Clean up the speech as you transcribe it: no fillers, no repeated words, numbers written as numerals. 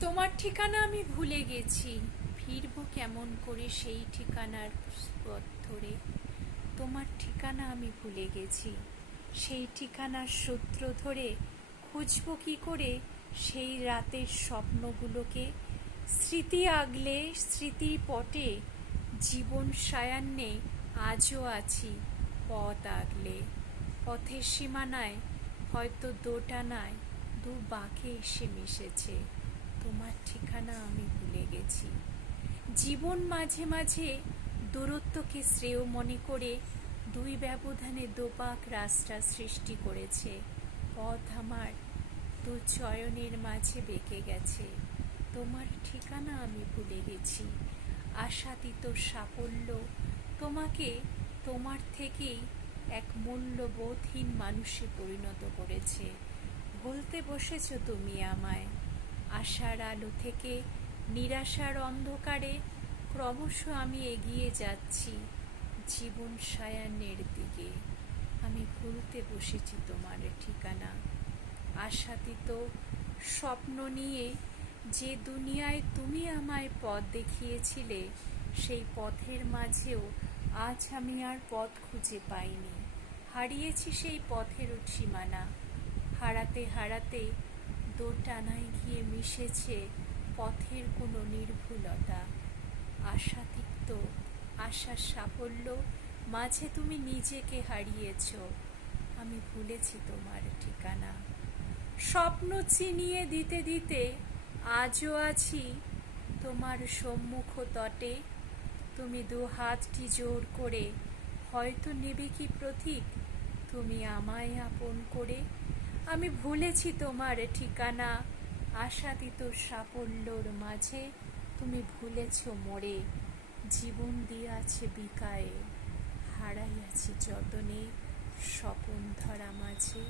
তোমার ঠিকানা আমি ভুলে গেছি, ফিরবো কেমন করে সেই ঠিকানার পথ ধরে। তোমার ঠিকানা আমি ভুলে গেছি, সেই ঠিকানার সূত্র ধরে খুঁজবো কি করে সেই রাতের স্বপ্নগুলোকে। স্মৃতি আগলে স্মৃতির পটে জীবন সায়ান্নে আজও আছি পথ আগলে। পথের সীমানায় হয়তো দোটানায় দু বাঁকে এসে মিশেছে, তোমার ঠিকানা আমি ভুলে গেছি। জীবন মাঝে মাঝে দূরত্বকে শ্রেয় মনে করে দুই ব্যবধানে দোপাক রাস্তা সৃষ্টি করেছে। পথ আমার দু চয়নের মাঝে বেঁকে গেছে, তোমার ঠিকানা আমি ভুলে গেছি। আশাতীত সাফল্য তোমাকে তোমার থেকেই এক মূল্যবোধহীন মানুষে পরিণত করেছে। ভুলতে বসেছ তুমি আমায়। আশার আলো থেকে নিরাশার অন্ধকারে ক্রমশ আমি এগিয়ে যাচ্ছি জীবন সায়ান্নের দিকে। আমি ভুলতে বসেছি তোমার ঠিকানা। আশাতীত স্বপ্ন নিয়ে যে দুনিয়ায় তুমি আমায় পথ দেখিয়েছিলে, সেই পথের মাঝেও আজ আমি আর পথ খুঁজে পাইনি। হারিয়েছি সেই পথের সীমানা। হারাতে হারাতে দোটানায় গিয়ে মিশেছে পথের কোনো নির্ভুলতা। আশাতিক্ত আশার সাফল্য মাঝে তুমি নিজেকে হারিয়েছ। আমি ভুলেছি তোমার ঠিকানা। স্বপ্ন চিনিয়ে দিতে দিতে আজও আছি তোমার সম্মুখ তটে। তুমি দু হাতটি জোর করে হয়তো নেবে কি প্রতীক তুমি আমায় আপন করে। আমি ভুলেছি তোমার ঠিকানা। আশাতীত সাফল্যর মাঝে তুমি ভুলেছ মোরে। জীবন দিয়াছে বিকায়ে, হারাইয়াছি যতনে স্বপন ধরা মাঝে।